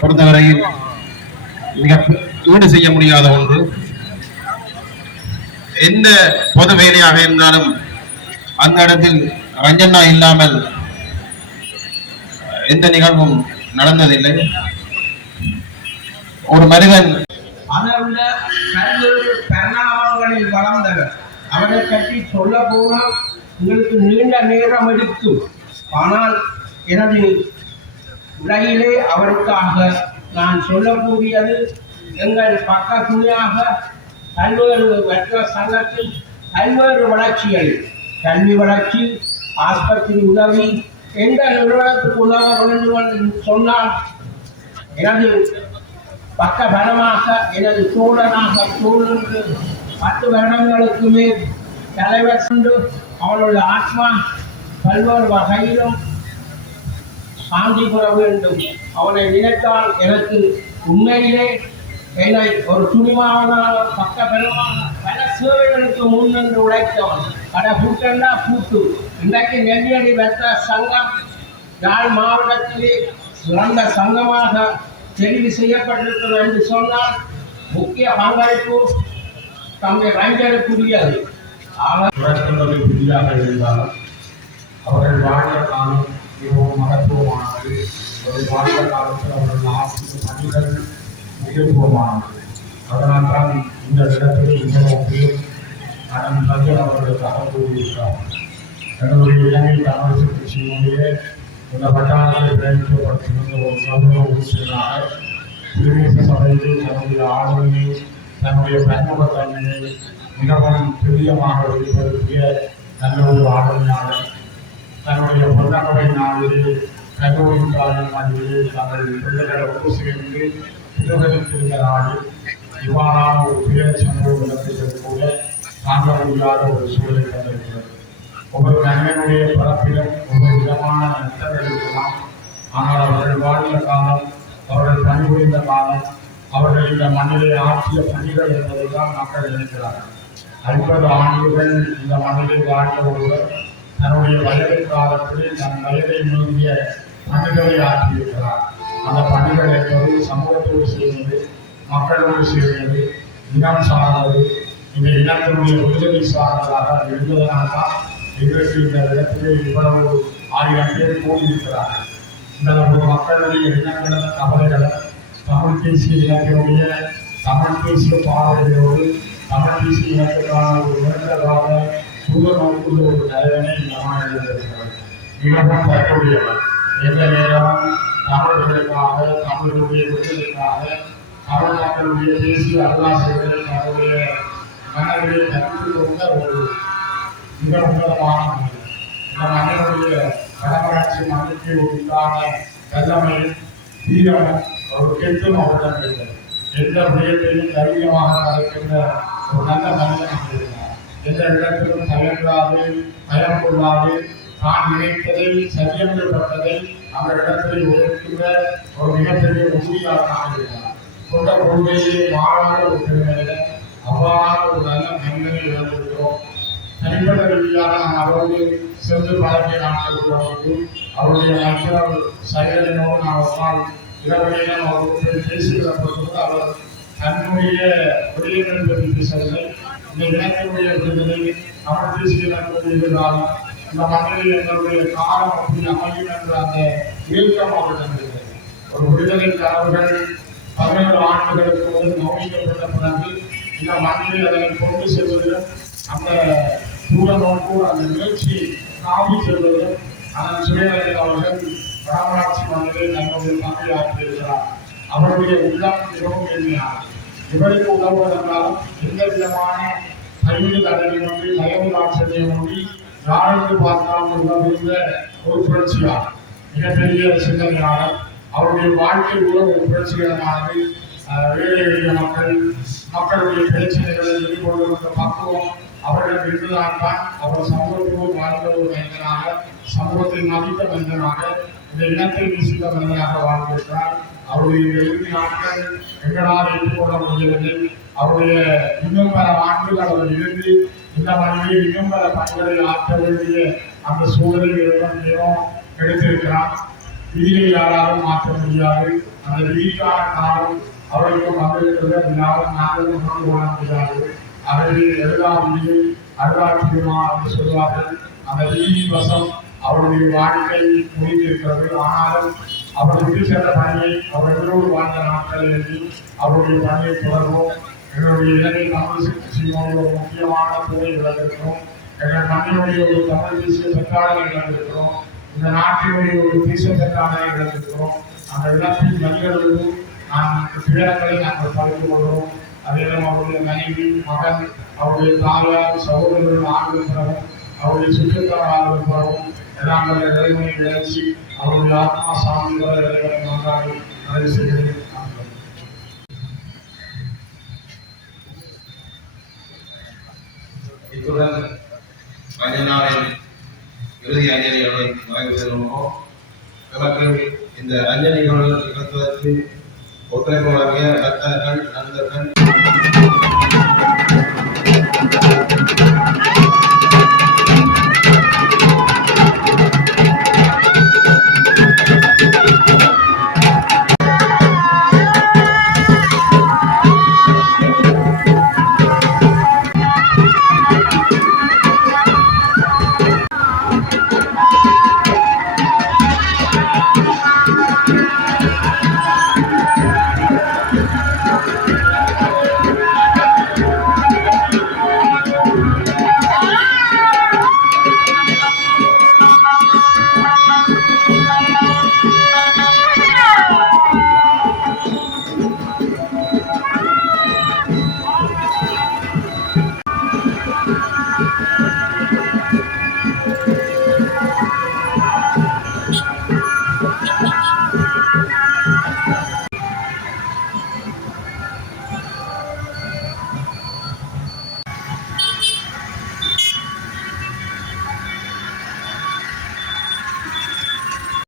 பொறுத்தவரையில் மிக ஈடு செய்ய முடியாத ஒன்று. எந்த பொது வேலையாக இருந்தாலும் அந்த இடத்தில் ரஞ்சனா இல்லாமல் எந்த நிகழ்வும் நடந்ததில்லை. ஒரு மனிதன் அதைவிட பல்வேறு பரிணாமங்களில் வளர்ந்தவர். அவரை பற்றி சொல்ல போனால் உங்களுக்கு நீண்ட நேரம் எடுக்கும். ஆனால் எனது உரையிலே அவருக்காக நான் சொல்லக்கூடியது எங்கள் பக்க துணையாக பல்வேறு வர்த்தக சங்கத்தில் பல்வேறு வளர்ச்சிகள், கல்வி வளர்ச்சி, ஆஸ்பத்திரி உதவி, எந்த நிறுவனத்துக்கு உதவ வேண்டும் என்று சொன்னால் எனது பக்க பலமாக எனது தோழனாக தோழன்று 10 வருடங்களுக்கு மேல் தலைவர் சென்று அவனுடைய ஆத்மா பல்வேறு வகையிலும் சாந்தி பெற வேண்டும். அவனை நினைத்தால் எனக்கு உண்மையிலே என்னை ஒரு துணிவான பக்க பலமாக பல சேவைகளுக்கு முன்னின்று உழைத்தவன். கடை பூட்டண்டா பூட்டு. இன்றைக்கு நெல்லியடி வர்த்தக சங்கம் யாழ் மாவட்டத்திலே சிறந்த சங்கமாக தெரிவு செய்யப்பட்டிருக்கிறது என்று சொன்னால் முக்கிய பங்களிப்பு தம்மை ரஞ்சனுக்குரியது. புதிதாக இருந்தாலும் அவர்கள் வாழ்ந்த காலம் மிகவும் மகத்துவமானது. அவர்கள் வாழ்ந்த காலத்தில் அவர்கள் ஆசிரிய பணிகள் முக்கியத்துவமானது. அதனால் தான் இந்த இடத்தில் இவ்வளவு பேர் அண்ணன் ரஞ்சன் அவர்களுக்காக கூறியிருக்கிறார். என்னுடைய இலங்கை தமிழக கட்சியினுடைய இந்த வட்டாரத்தை பிரதிநிதித்துவப்படுத்துகின்ற ஒரு கௌரவ உறுப்பினராக பிரதேச சபையில் தன்னுடைய ஆளுமையை, தன்னுடைய பன்முகத்தன்மையை மிகவும் துல்லியமாக வெளிப்படுத்திய நல்ல ஒரு ஆளுமையாளர். தன்னுடைய பொன்னகவை நாளிலே கல்லூரி காலம் நாளிலே தங்கள் பிள்ளைகளை ஒன்று சேர்ந்து பிரகதித்திருந்த நாளில் இவ்வாறான ஒரு துயர் சம்பவ இடத்தில் கூட தாங்க முடியாத ஒரு சூழலை கண்டிருக்கிறது. ஒவ்வொரு மனிதனுடைய பரப்பிலும் ஒவ்வொரு விதமான நஷ்டங்கள் இருக்கலாம். ஆனால் அவர்கள் வாழ்ந்த காலம், அவர்கள் பணிபுரிந்த காலம், அவர்கள் இந்த மண்ணிலே ஆற்றிய பணிகள் என்பதைதான் மக்கள் நினைக்கிறார்கள். 50 ஆண்டுகள் இந்த மண்ணிலே வாழ்ந்த ஒருவர் தன்னுடைய வயதை காலத்திலே தன் வயதை மீறிய பணிகளை ஆற்றியிருக்கிறார். அந்த பணிகள் என்பது சமூகத்தோடு சேர்ந்தது, மக்களோடு சேர்ந்தது, இனம் சார்ந்தது, இந்த இனத்தினுடைய விடுதலை சார்ந்ததாக இருந்ததனால்தான் எங்களுக்கு இந்த இடத்திலே இவ்வளவு 1000 பேர் கூடியிருக்கிறார்கள். இந்த மக்களுடைய இனங்களும் கவலைகளும் தமிழ் தேசிய இனத்தினுடைய தமிழ் தேசிய பார்வையோடு தமிழ் தேசிய இனத்திற்கான ஒரு நிரந்தரமான புது நோக்குள்ள ஒரு தலைவனை இந்த மாநிலத்தில் மிகவும் தரக்கூடியவர். எந்த நேரமும் தமிழர்களுக்காக, தமிழர்களுடைய விடுதலைக்காக, தமிழ் மக்களுடைய தேசிய அருளாசிரியர்களை தன்னுடைய மனதிலே தடுத்து கொண்ட ஒரு மிக உன்னதமான மனிதர். இந்த மனிதனுடைய கடமராட்சி மண்ணுக்கு உண்டான வல்லமை, தீரம், ஒரு கெட்டும் அவரிடம் இருந்தது. எந்த விடயத்தையும் தைரியமாக நடக்கின்ற ஒரு நல்ல மனிதன் இருந்தார். எந்த இடத்திலும் தயங்காது, பயம் கொள்ளாது, தான் நினைத்ததை சரியப்பட்டதை அந்த இடத்திலே உழைக்கின்ற ஒரு மிகப்பெரிய உறுதியாளராக இருந்தார். கொண்ட கொள்கையிலே மாறாத ஒரு பெருமையில அவ்வாறான ஒரு நல்ல மனிதனை இழந்திருக்கிறோம். தனிப்பட்ட ரீதியாக நாம் அவரோடு சென்று பழகிய நாட்களுக்கு அவருடைய மக்கள் செயலினோடு நாம் ஒரு நாள் இரவனையும் அவருக்கு பேசுகிற பொழுது அவர் தன்னுடைய விடயங்கள் பற்றி பேசவில்லை. இந்த இனத்தினுடைய விடுதலை தமிழ் தேசிய இனத்தினுடைய இந்த மண்ணில் எங்களுடைய காலம் அப்படி அமையும் என்ற அந்த இயக்கம் அவரிடம் இருக்கிறது. ஒரு விடுதலை கனவுகள் 17 ஆண்டுகளுக்கு முதல் நோக்கிக்கப்பட்ட பிறகு இந்த மண்ணில் அதனை கொண்டு செல்வதிலும் அந்த தூர நோக்கு அந்த நிகழ்ச்சி காவி செல்வதிலும் அதன் சுயநலை அவர்கள் வடமராட்சி மண்ணிலே தன்னுடைய பங்கை ஆற்றியிருக்கிறார். அவருடைய உள்ளம் மிகவும் எளிமையானது. இவருக்கு உதவுவதென்றாலும் எந்த விதமான கல்வி தடையின்றி தயவு ஆட்சியின்றி யாருக்கு பார்க்காமல் உதவுகின்ற ஒரு புரட்சியாளர், மிகப்பெரிய சிந்தனையாளர். அவருடைய வாழ்க்கை கூட ஒரு புரட்சிகரமானது. ஏழை எளிய மக்களுடைய பிரச்சனைகளை எதிர்கொள்கின்ற பக்குவம் அவர்கள் இருந்ததால்தான் அவர் சமூகத்தோடு வாழ்ந்த ஒரு மனிதனாக, சமூகத்தை மதித்த மனிதனாக இந்த இனத்தை நேசித்த மனிதனாக வாழ்ந்திருக்கிறார். அவருடைய இறுதி நாட்கள் எங்களால் ஏற்றுக்கொள்ள முடியவில்லை. அவருடைய இன்னும் பல ஆண்டுகள் அவர் இருந்து இந்த மனிதனை இன்னும் பல பணிகளை ஆற்ற வேண்டிய அந்த சூழலை இறைவன் எடுத்திருக்கிறார். விதியை யாராலும் மாற்ற முடியாது. அந்த விதிக்கான காலம் அவர்களுக்கும் வந்திருக்கிறது. யாரும் நாங்கள் உணர்ந்து கொள்ள முடியாது. அவர்கள் எல்லா விதியை அருளாட்சியுமா என்று சொல்வார்கள். அந்த விதியின் வசம் அவருடைய வாழ்க்கை முடிந்திருக்கிறது. ஆனாலும் அவர் விட்டு சென்ற பணியை அவர்களோடு வாழ்ந்த நாட்கள் எழுதி அவருடைய பணியை தொடர்வோம். எங்களுடைய இலங்கை தமிழ் கட்சியினுடைய ஒரு முக்கியமான துறை இழந்திருக்கிறோம். எங்கள் மண்ணினுடைய ஒரு தமிழ் தேசிய பெற்றாளரை இழந்திருக்கிறோம். இந்த நாட்டினுடைய ஒரு தேசிய பெற்றாளரை இழந்திருக்கிறோம். அந்த இழப்பின் வழிகளுக்கும் துயரங்களை நாங்கள் பகிர்ந்து கொள்கிறோம். அதே அவருடைய மனைவி, மகன், அவருடைய தாயார், சகோதரர்கள் ஆறுதல் பெறவும், அவருடைய சுற்றுத்தார் ஆறுதல் பெறவும், எல்லாம் இறைவனை விளைச்சி அவருடைய ஆத்மா சாமி வர இறைவனை கொண்டாடி நிறைவு செய்கிறேன். இத்துடன் ரஞ்சனாவின் இறுதி அஞ்சலிகளை நிறைவு செய்வோம். நமக்கு இந்த அஞ்சலிகள் நிகழ்த்துவதற்கு ஒத்துழைப்பு வழங்கிய பக்தர்கள், நண்பர்கள்